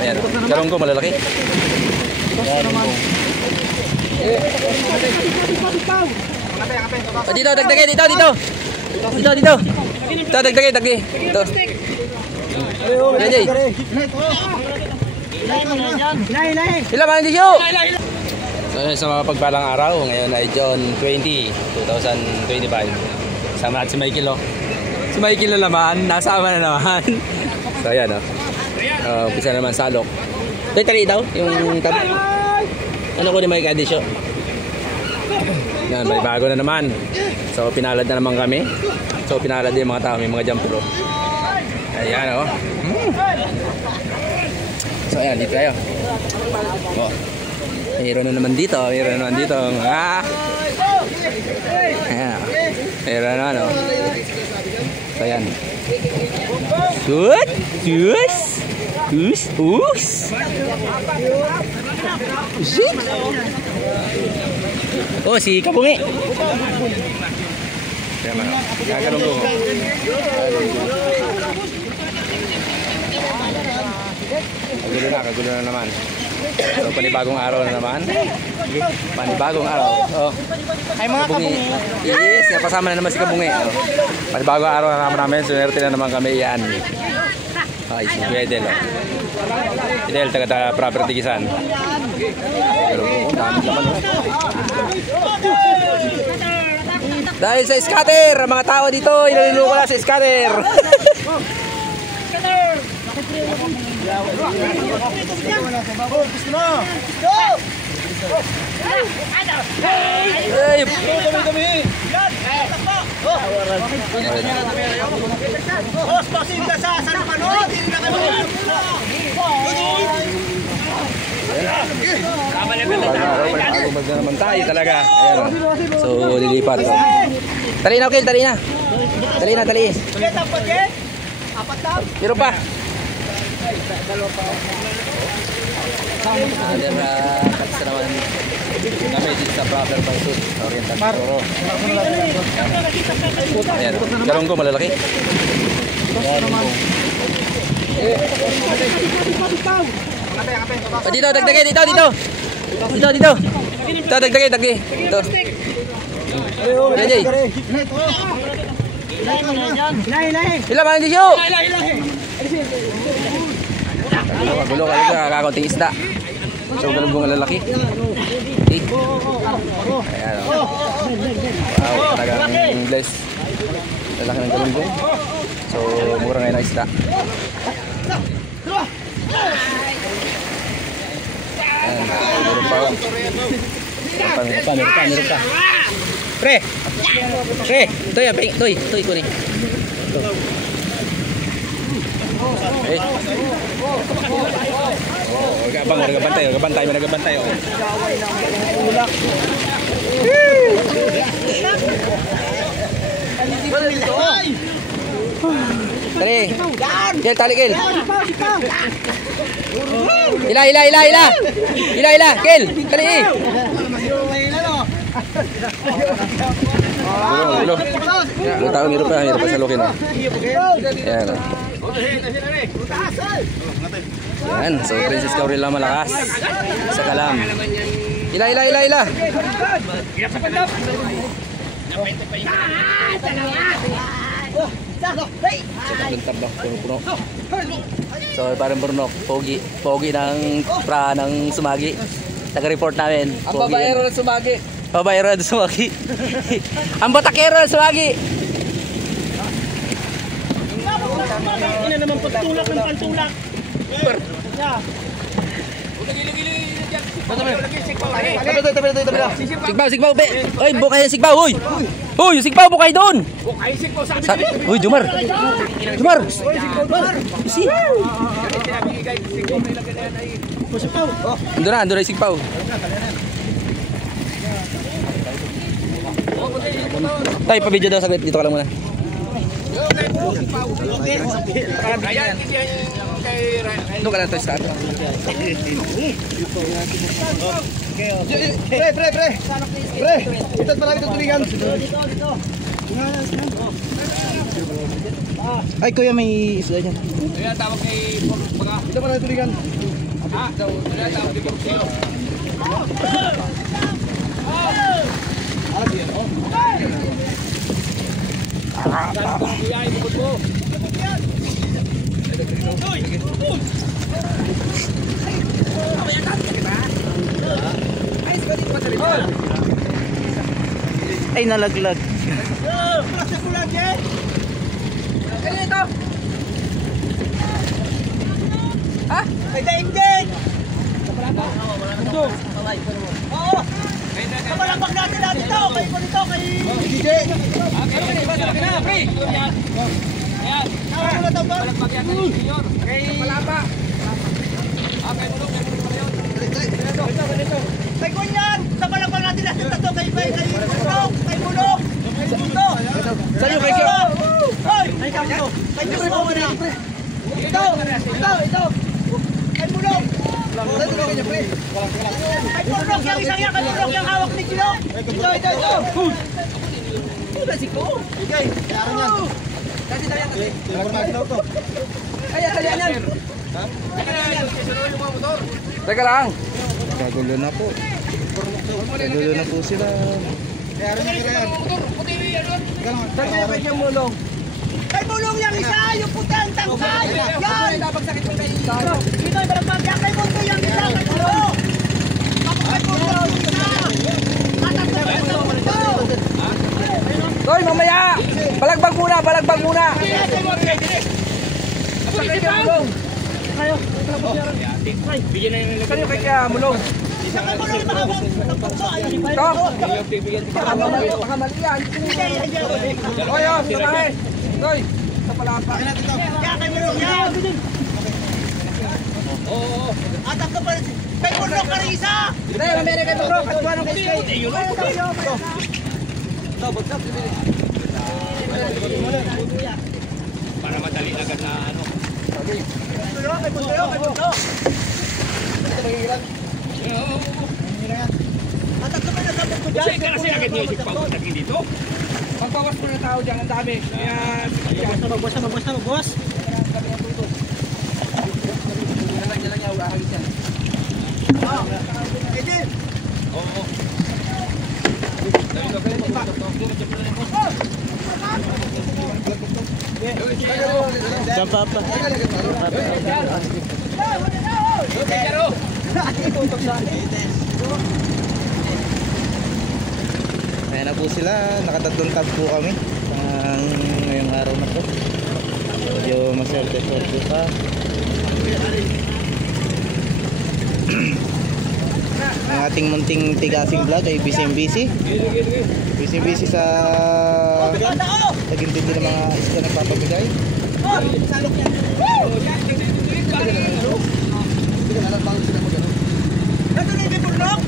Ayan, galunggong malalaki. Dito, dagdagay, dito. Dito, dagdagay. Dito. Hila man di siyo. So, sa mga pagpalang araw, ngayon ay June 20, 2025. Sama natin si Michael, oh. Si Michael na naman, nasama na naman. So, ayan, oh. Umpisa naman salok. Ito tali daw, yung tab. Ano ko ni Mike Adisyo? Yan, may bago na naman. So, pinalad na naman kami. So, pinalad din mga tao, may mga jump pro. Ayan, oh. So, ayan, dito tayo. Oh. Mayroon na naman dito. Ayan. Mayroon na, no? So, ayan. Oh, si Kabungi. Kagalunggong. Kagulo na naman. So, panibagong araw na naman. Panibagong araw. Oh. Ay mga Kabungi. Yes, napasama na naman si Kabungi. Oh. Panibagong araw na naman. Sunerte na naman kami. Yan. Ay, si Edel. Oh. Edel, taga property Kisan. Dahil sa scatter, mga tao dito, inaluluko na sa scatter. Maganda naman tayo talaga. Ayan. So, lilipat. Tali na, okay, tali na. Meron pa. Kasi naman kami dito sa proper pursuit Oriental Toro. Ayan, galunggong malalaki. Dito, dagdagay, dito. Dagdagay. Dito. Hila man di siyo. Gulo ka kakaunting isda. So, galunggong lalaki. Ayan, oh. Wow, talagang bless. Lalaki ng galunggong. So, mura ngayon ang isda. Ayan, meron pa. Pre, ito yan, ito kunin. Nagabantay. Tali, Kel. Ila, Kel, tali. Gulo. Yung tao, meron pa sa lokin. Ayan. Ayan, so Princess Gabriela malakas sa kalam. Ila. So parang burnok, pogi ng pra ng Sumagi. Taga-report namin. Ang babaero ng Sumagi. Ang batakero ng Sumagi. Ina naman pagtulak ng pantulak. Sigbaw. Oy, bukay yung sigbaw, hoy. Hoy, yung sigbaw bukay doon. Bukay sigbaw sabi. Hoy, Jumar. Si. Ando na yung sigbaw. Tay, pa-video daw saglit dito ka lang muna. Doon ka lang tayo start. Pre, ito marami itong tulingan. Ay, kuya, may isda dyan. Kaya tawag kay Baga. Ito pala tuligan. Ha? Kaya tawag kay Porcelo. Kuya, ibukod mo. Ay, nalaglag. Ha? May daing-daing! Oo! Kapalapag natin to! Kay ko nito, kay... DJ! Ayan. Ano na ito ba? Palagpag yan kay Junior. Kay Palapa. Kay Mulong. Kay Kunyan! Kapalapag natin to! Kay Mulong! Kay Mulong! Kay Mundo! Sa'yo, kay Kyo. Hoy! Kay Mundo! Kay Mundo! Ito! Kay Mulong! Kay Mulong yung isang yan! Kay Mulong yung hawak ni Kilo! Ito! Ito si Ko! Okay, kaya yan. Kasi tayo yan! Kaya yan. Teka lang. Kagulo na po. Kagulo na po sila. Kaya rin yan. Saan yung Mulong? Kay Mulong yung isa! Yung putang tangkay! Yan! Ito yung barapag! Yan kay Mundo yung isa! Kay Mulong! Ako kay Mundo yung isa! Matatapos kay Mundo! Hoy, mamaya! Balagbag muna! Bigyan na yung Saan yung kay Mulong? Isa kay Mulong yung makabang! Tagpagso! Ayun yung Ito! bigyan. Baka mali yan. Hoy, samahe! Hoy! Sa palapa. Yan kay Mulong yan! Oo. Atak ka pa rin! Kay Mulong ka rin isa! Hindi, mamere kay Mulong. Katuwa ng kay Kay. Para madali agad na ano. Kay Mundo! Atak ka pa rin sa Mundo dyan! Kasi kasi agad niyo yung pagpagdating dito. Pagbawas mo ng tao dyan, ang dami. Kaya, Magbuwas! yan lang yung ahagis yan. Edil! Oo. Saan pa? Ayan na po sila, nakatatlong tag po kami ngayong araw na po. Medyo maswerte-swerte pa. Ang ating munting tigasing vlog ay busy sa tagintindi ng mga isda na papabigay. Salok yan! Ito na yung Mulong!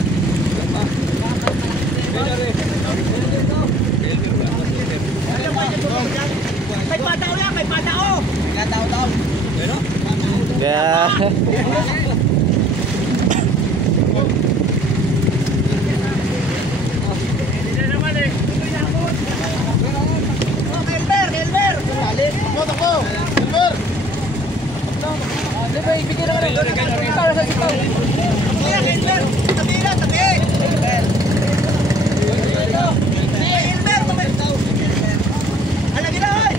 Kay Patao yan! Kay Patao! Kaya Elmer! Kuya, Elmer! Tabi na, tabi! Elmer! Alagi na, oy!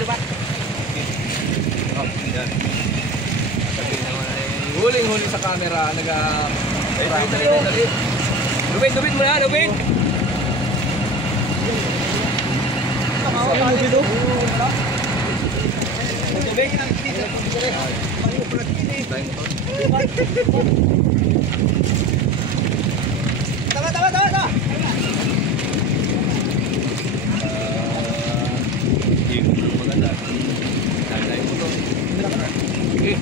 kilo pa. Oh, yan. Huling-huli sa camera, dali. Lupit mo na, lupit. Tama. Maganda. Dahil mo to. Sige.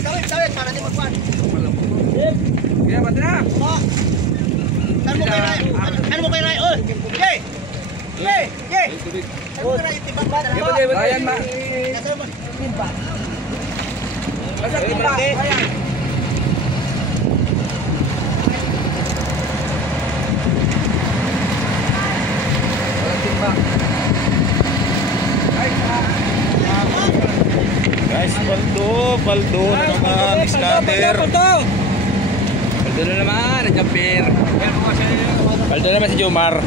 Tawid, para di magkuhan. Kaya, pati na. Ano mo kay Ray? Oh, Jay! Ano mo kay Ray? Tibang ba? Ayan, ma. Ano mo? Timba. Basta timba. Ayan. Walang timba. Guys, paldo na naman, scatter. Paldo na naman, ang jumper. Paldo naman si Jomar.